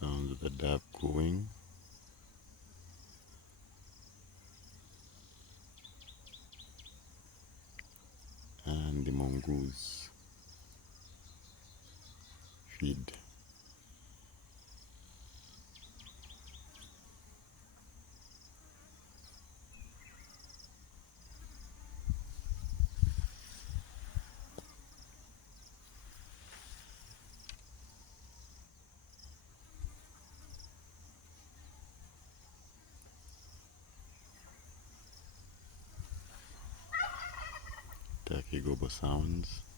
Sounds of the dove cooing. And the mongoose feed. Takigoba sounds.